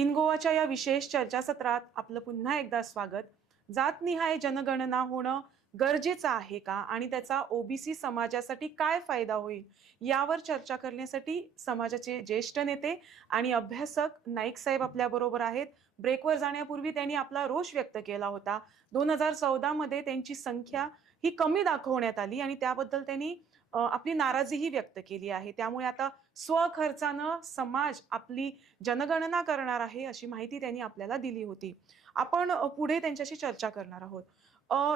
In गोवाच्या या विशेष चर्चासत्रात आपलं पुन्हा एकदा स्वागत. जातनिहाय जनगणना होणं गरजेचं आहे का आणि त्याचा ओबीसी समाजासाठी काय फायदा होईल यावर चर्चा करण्यासाठी समाजाचे ज्येष्ठ नेते आणि अभ्यासक नाईक साहेब आपल्या बरोबर आहेत. ब्रेकवर जाण्यापूर्वी त्यांनी आपला रोष व्यक्त केला होता. 2014 मध्ये त्यांची संख्या ही कमी दाखवण्यात आली आणि त्याबद्दल त्यांनी आपली नाराजीही व्यक्त केली आहे. त्यामुळे आता स्वखर्चानं समाज आपली जनगणना करणार आहे अशी माहिती त्यांनी आपल्याला दिली होती. आपण पुढे त्यांच्याशी चर्चा करणार आहोत.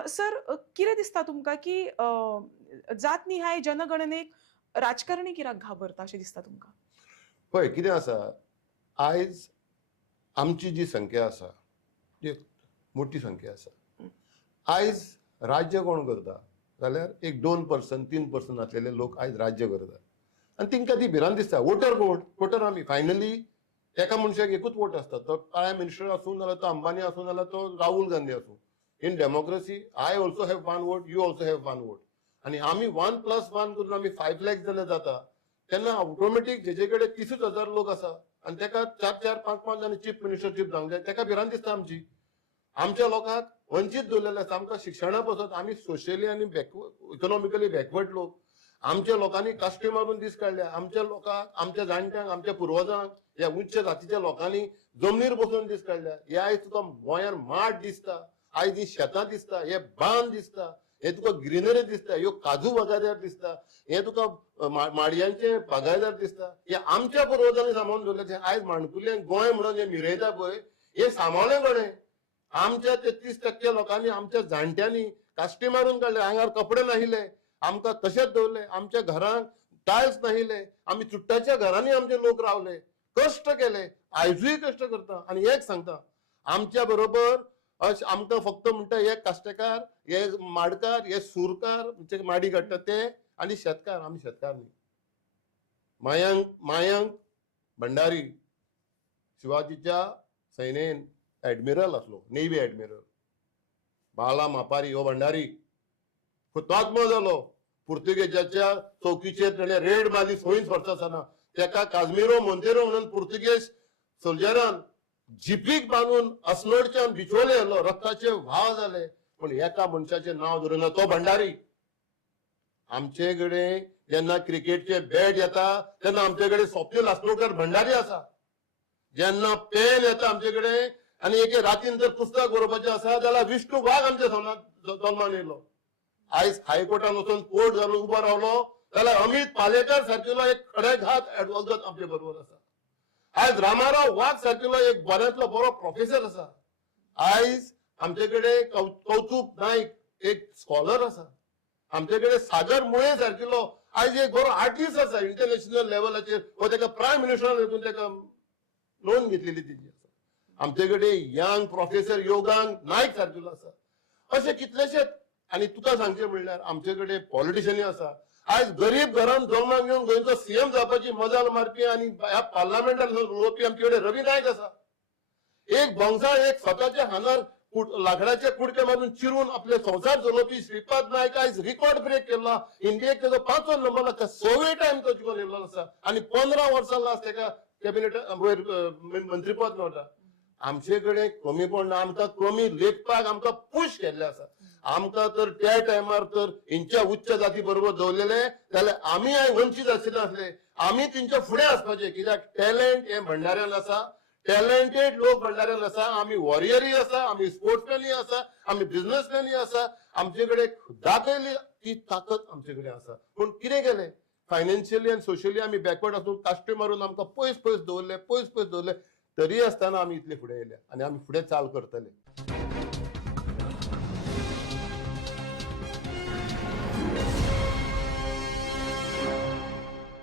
सर, कितें दिसता तुमकां की जातनिहाय जनगणनेक राजकारणी कित्याक घाबरता अशें दिसता तुमकां? पळय कितें आसा, आयज आमची जी संख्या आसा ती मोठी संख्या आसा. आयज राज्य कोण करता जाल्यार एक 2% 3% आसलेले लोक आयज राज्य करतात आनी तिंका ती भिरांत दिसता. वोटर आमी फायनली एका मनशाक एकूच वोट आसता. तो प्रायम मिनिस्टर आसूं नाल्यार तो अंबानी आसूं नाल्यार तो राहुल गांधी आसूं. In democracy I also have 1 vote, you also have 1 vote. आणि आमी 1+1 करून आमी 5 लाख जाल्यार जाता तेन्ना ऑटोमॅटीक जेजे कडेन 30,000 लोक आसा आनी तेका 4-4 5-5 जाणां चीफ मिनिस्टरशीप जावंक जाय, तेका भिरांत दिसता आमची. आमच्या लोकांक वंचीत दवरलेले आसा. आमकां शिक्षणा पासून आमी सोशियली आनी इकॉनॉमिकली बॅकवर्ड लोक. आमच्या लोकांनी काश्टी मारून दीस काडल्या. आमच्या लोकांक, आमच्या जाणट्यांक, आमच्या पुर्वजांक, ह्या उच्च जातीच्या लोकांनी जमनीर बसून दीस काडल्या. हे आयज तुका गोंयान माड दिसता, आयज ही शेतां दिसता, हे बांद दिसता, हे तुका ग्रीनरी दिसता, ह्यो काजू बागायदार दिसता, हे तुका माडयांचे बागायदार दिसता. हे आमच्या पुर्वजांनी सांबाळून दवरले. आयज माणकुलें गोंय म्हणून जे मिरयता पळय हे सांबाळ्ळें कोणें? आमच्या 33% लोकांनी, आमच्या जाणट्यांनी काश्टी मारून काडले. आंगार कपडे नाशिल्ले, आमकां तशेंच दवरले. आमच्या घरांक टायल्स नाशिल्ले, आमी चुट्टाच्या घरांनी आमचे लोक रावले, कश्ट केले, आयजूय कश्ट करता. आनी एक सांगता, आमच्या बरोबर आमकां फक्त म्हणटा हे काश्टेकार, हे माडकार, हे सुरकार माडी काडटा ते आनी शेतकार. आमी शेतकार न्ही. मायंक भंडारी शिवाजीच्या सैनेन एडमिरल आसलो, नेव्ही एडमिरल. बाला मापारी हो भंडारी हुतात्मा जालो. पुर्तुगेजाच्या चौकीचेर ताणें रेड मारली सोयीन वर्सां. तेका काजमिरो मोंतेरो म्हणून पुर्तुगेज सोल्जरान जिपीक बांदून अस्नोडच्यान बिचोले व्हेलो. रक्ताचे व्हाव जाले, पूण एका मनशाचें नांव धरुना, तो भंडारी. आमचे कडेन जेन्ना क्रिकेटचे बॅट येता तेन्ना आमचे कडेन स्वप्नील अस्नोडकर भंडारी आसा. जेन्ना पेन येता आमचे कडेन आनी एके रातीन जर पुस्तक बरोवपाचें आसा जाल्यार विष्णू वाघ आमच्या जल्माक येयलो. आयज हायकोर्टान वचून कोर्ट घालून उबो रावलो जाल्यार अमित पालेकर सारकेलो एक खडेघात एडवोकेट आमचे बरोबर आसा. आयज रामाराव वाघ सारकेलो एक बऱ्यांतलो बरो प्रोफेसर आसा. आयज आमचे कडेन कौतुक नाईक एक स्कॉलर आसा. आमचे कडेन सागर मुळे सारकेलो आयज एक बरो आर्टिस्ट आसा इंटरनॅशनल लेवलाचेर. हो तेका प्रायम मिनिस्टरान हेतून तेका नोंद घेतलेली तेजी आसा. आमचे कडेन यंग प्रोफेसर योगांग नाईक सारकेलो आसा. अशे कितलेशेच. आनी तुका सांगचें म्हणल्यार आमचे कडेन पॉलिटिशियनूय आसा. आयज गरीब घरांत जल्माक येवन गोंयचो सीएम जावपाची मजाल मारपी आनी ह्या पार्लमेंटान उलोवपी आमचे कडेन रवी नायक आसा. एक भोंगसाळ, एक स्वताच्या हानार लाकडाचे कुडके मारून चिरून आपले संसार चलोवपी श्रीपाद नायक आयज रिकॉर्ड ब्रेक केला. इंडियेक तेजो 5वो नंबर लागता. 6वे टायम तो जिखून येयल्लो आसा आनी 15 वर्सां लास्ट तेका कॅबिनेट मंत्रीपद मेळटा. आमचे कडेन कमीपण ना. आमकां कमी लेखपाक आमकां पुश केल्ले आसा. आमकां तर त्या टायमार तर हेंच्या उच्च जाती बरोबर दवरलेले जाल्यार आमी वंचीत आशिल्ले नासले. आमी तेंच्या फुडें आसपाचे. कित्याक टॅलंट हे भंडाऱ्यान आसा. टॅलंटेड लोक भंडाऱ्यान आसा. आमी वॉरियरूय आसा, आमी स्पोर्ट्समॅनूय आसा, आमी बिझनेसमॅनूय आसा. आमचे कडेन दाखयली ती ताकद आमचे कडेन आसा. पूण कितें केलें? फायनान्शियली आनी सोशियली आमी बॅकवर्ड आसून काश्टी मारून आमकां पयस दवरले. तरी आसतना आमी इतले फुडें येयले आनी आमी फुडें चाल करतले.